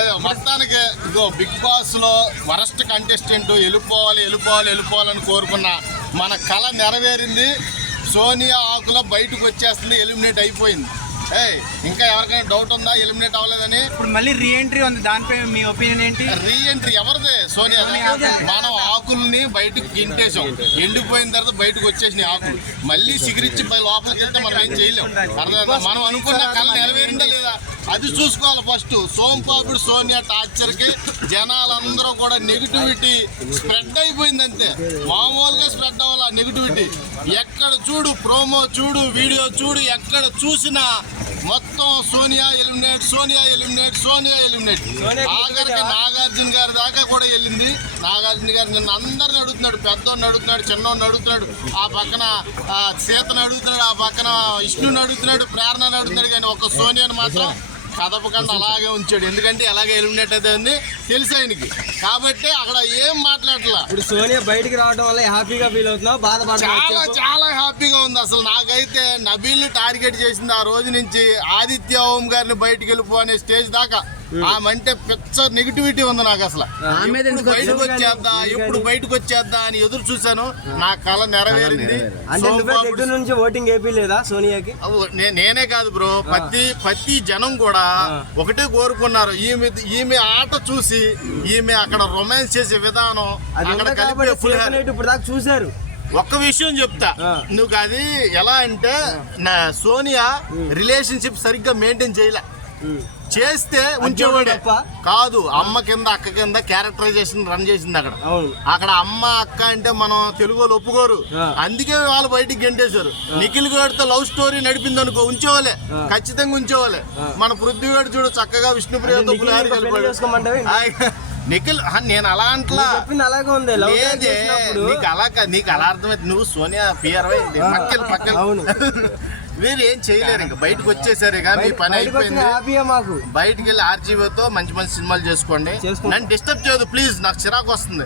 మొత్తానికి ఇగో big boss లో worst contestant వెళ్ళిపోవాలని కోరుకున్న మన కళ నెరవేరింది. సోనియా ఆకుల బయటకు వచ్చేస్తుంది, ఎలిమినేట్ అయిపోయింది. ఇంకా ఎవరికైనా డౌట్ ఉందా ఎలిమినేట్ అవ్వలేదని? ఇప్పుడు మళ్ళీ రీ ఎంట్రీ ఉంది, దానిపై మీ ఒపీనియన్ ఏంటి? రీ ఎంట్రీ ఎవరిదే? సోనియా. మనం ఆకుల్ని బయటకు గింటేసాం, ఎండిపోయిన తర్వాత బయటకు వచ్చేసినాయి ఆకులు. మళ్ళీ సిగిరిచ్చి లోపలికి వెళ్తే మనం ఏం చేయలేం. మనం అనుకున్న కళ నెరవేరిందా లేదా అది చూసుకోవాలి ఫస్ట్. సోంపాకుడు సోనియా టార్చర్ కి జనాలందరూ కూడా నెగిటివిటీ స్ప్రెడ్ అయిపోయింది. అంతే, మామూలుగా స్ప్రెడ్ అవ్వాలి నెగిటివిటీ. ఎక్కడ చూడు ప్రోమో చూడు, వీడియో చూడు, ఎక్కడ చూసినా మొత్తం సోనియా ఎలిమినేట్. ఆఖరికి నాగార్జున గారి దాకా కూడా వెళ్ళింది. నాగార్జున గారు నిన్న అందరిని అడుగుతున్నాడు, పెద్దోడిని అడుగుతున్నాడు, చిన్నోడిని అడుగుతున్నాడు, ఆ పక్కన సీతను అడుగుతున్నాడు, ఆ పక్కన విష్ణుని అడుగుతున్నాడు, ప్రేరణని అడుగుతున్నాడు. కానీ ఒక సోనియాని మాత్రం కదపకుండా అలాగే ఉంచాడు. ఎందుకంటే అలాగే ఎలిమినేట్ అవుతుంది తెలుసు ఆయనకి, కాబట్టి అక్కడ ఏం మాట్లాడలా. ఇప్పుడు సోనియా బయటికి రావడం వల్ల హ్యాపీగా ఫీల్ అవుతున్నావు? చాలా హ్యాపీగా ఉంది. అసలు నాకైతే నబీల్ని టార్గెట్ చేసింది ఆ రోజు నుంచి ఆదిత్య ఓం గారిని బయటికి వెళ్ళిపో అనే స్టేజ్ దాకా. ఆమంటే పెద్ద నెగిటివిటీ ఉంది నాకు. అసలు ఎప్పుడు బయటకు వచ్చేద్దా అని ఎదురు చూశాను. నా కళ నెరవేరింది. ఓటింగ్ లేదా సోనియాకి? నేనే కాదు బ్రో, ప్రతి జనం కూడా ఒకటే కోరుకున్నారు. ఈమె ఆట చూసి ఈమె అక్కడ రొమాన్స్ చేసే విధానం ఇప్పుడు చూసారు. ఒక్క విషయం చెప్తా, నువ్వు అది ఎలా అంటే నా సోనియా రిలేషన్షిప్ సరిగ్గా మెయింటైన్ చేయలే. చేస్తే ఉంచేవాడే కాదు. అమ్మ కింద అక్క కింద క్యారెక్టరైజేషన్ రన్ చేసింది అక్కడ అమ్మ అక్క అంటే మనం తెలుగు వాళ్ళు ఒప్పుకోరు. అందుకే వాళ్ళు బయటికి గెంటేశారు. నిఖిల్ గారితో లవ్ స్టోరీ నడిపింది అనుకో, ఉంచేవాళ్ళే, ఖచ్చితంగా ఉంచేవాళ్ళే. మన పృథ్వీ గారు చూడు చక్కగా విష్ణుప్రియతో పులిహారి కలిపాడు. నిఖిల్ నేను అలా అంటలా, నీకు అలా అర్థమైంది. నువ్వు సోనియా పిఆర్ మీరు ఏం చేయలేరు. ఇంకా బయటకు వచ్చేసారు, మీ పని అయిపోయింది. బయటకు వెళ్ళి ఆర్జీవీతో మంచి సినిమాలు చేసుకోండి. నన్ను డిస్టర్బ్ చేయదు ప్లీజ్, నాకు చిరాకు వస్తుంది.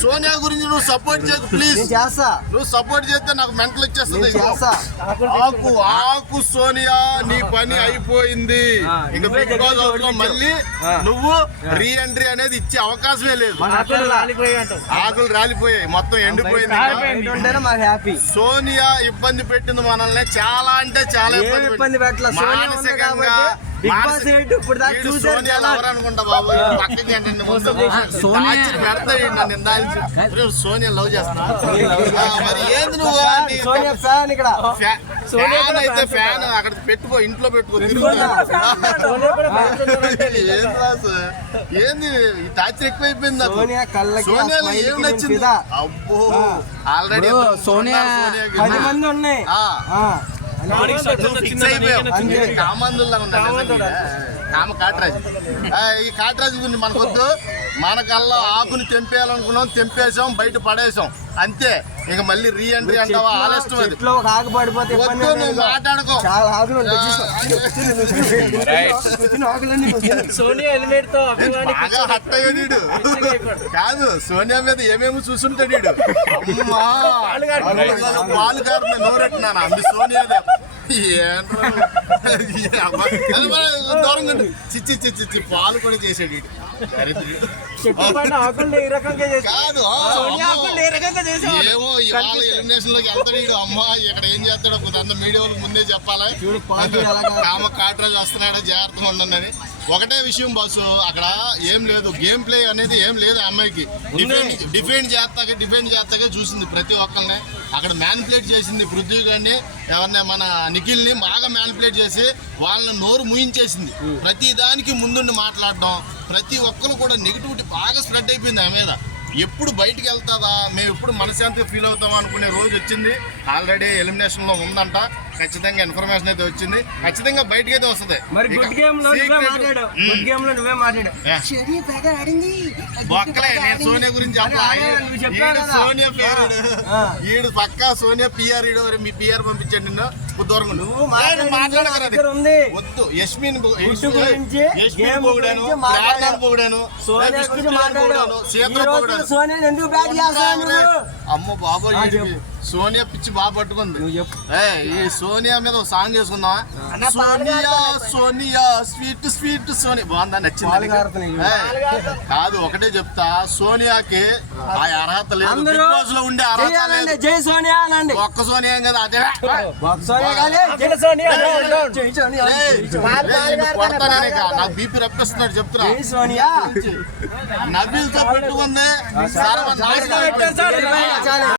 సోనియా గురించి నువ్వు సపోర్ట్ చేయకు ప్లీజ్. నువ్వు సపోర్ట్ చేస్తే నాకు మెంటల్ వచ్చేస్తుంది. ఆకు సోనియా, నీ పని అయిపోయింది. ఇంకా బిగ్ బాస్ లో మళ్ళీ నువ్వు రీ ఎంట్రీ అనేది ఇచ్చే అవకాశమే లేదు. ఆకులు రాలిపోయాయి, మొత్తం ఎండిపోయింది. సోనియా ఇబ్బంది పెట్టింది మనల్ని, చాలా అంటే చాలా ఇబ్బంది పెట్టాలి. మానసికంగా అనుకుంటా బాబు, పక్కకి ఏంటండి పెడతాడు. సోనియా లవ్ చేస్తున్నా మరి ఏంది నువ్వు? ఫ్యాన్ అయితే ఫ్యాన్ అక్కడ పెట్టుకో, ఇంట్లో పెట్టుకో, ఏంది ఈ టార్చర్ ఎక్కువైపోయింది. సోనియాలో ఏం నచ్చింది? అబ్బో ఆల్రెడీ సోనియా కామందుల్లా ఉండాలి. కామ కాటరాజు. ఈ కాటరాజు గురించి మనకొద్దు. మనకల్లా ఆకుని తెంపేయాలనుకున్నాం, తెంపేసాం, బయట పడేసాం, అంతే. ఇక మళ్ళీ రీ ఎంట్రీ అంటావా? ఆలస్యం. అది నువ్వు మాట్లాడుకో. బాగా హట్ అయ్యాడు కాదు. సోనియా మీద ఏమేమి చూసుంటాడు వీడు. అమ్మా పాలు కారుతుంది నోరెట్టినాను అంది సోనియా. దూరంగా చిచ్చి పాలు కూడా చేసాడు కాదు. ఏమో ఇవాళ ఎలిమినేషన్ లోకి వెళ్తాడు అమ్మ. ఇక్కడ ఏం చేస్తాడో కొంత మీడియా వాళ్ళకి ముందే చెప్పాలి. కామ కాటరాజు వస్తున్నాడా, జాగ్రత్తగా ఉండండి అని. ఒకటే విషయం బాసు, అక్కడ ఏం లేదు, గేమ్ ప్లే అనేది ఏం లేదు. అమ్మాయికి డిఫెండ్ చేస్తాకే చూసింది ప్రతి ఒక్కరిని. అక్కడ మ్యానిపులేట్ చేసింది పృథ్వీ గారిని, ఎవరిని మన నిఖిల్ని బాగా మ్యానిపులేట్ చేసి వాళ్ళని నోరు ముయించేసింది. ప్రతి దానికి ముందుండి మాట్లాడడం, ప్రతి ఒక్కరు కూడా నెగిటివిటీ బాగా స్ప్రెడ్ అయిపోయింది ఆమె మీద. ఎప్పుడు బయటికి వెళ్తాదా, మేము ఎప్పుడు మనశాంతిగా ఫీల్ అవుతామా అనుకునే రోజు వచ్చింది. ఆల్రెడీ ఎలిమినేషన్ లో ఉందంట, ఖచ్చితంగా ఇన్ఫర్మేషన్ అయితే వచ్చింది, ఖచ్చితంగా బయటకి అయితే వస్తుంది. ఒక్కలే నేను సోనియా గురించి చెప్పాలి. సోనియా ఫేవరెట్ ఈడు పక్కా సోనియా పిఆర్. ఈడు మీ పిఆర్ పంపించండి నిన్ను దూరంగా. నువ్వు వద్దు. యశ్మిన్ పొగిడాను, పొగిడాను, సీతను పొగిడాను. అమ్మ బాబోయ్ సోనియా పిచ్చి బాగా పట్టుకుంది. నువ్వు చెప్పు. ఈ సోనియా మీద ఒక సాంగ్ చేసుకుందామా? సోనియా సోనియా స్వీట్ స్వీట్ సోనియా బాగుందా, నచ్చింది? పాలు కారుతున్నాయి. కాదు, ఒకటే చెప్తా, సోనియాకి ఆ అర్హత లేదు, అందరూ బిగ్ బాస్ లో ఉండే అర్హత చెయ్యాలండి, లేదు. జై సోనియా అనండి. ఒక్క సోనియా ఏం కదా, అదే ఒక్క సోనియా కాదే, జై సోనియా. జై సోనియా. కొడతానే నాకు బీపీ రప్పిస్తున్నాడు చెప్తున్నా. జై సోనియా. నబీల్ తో పెట్టుకుంది చాలు.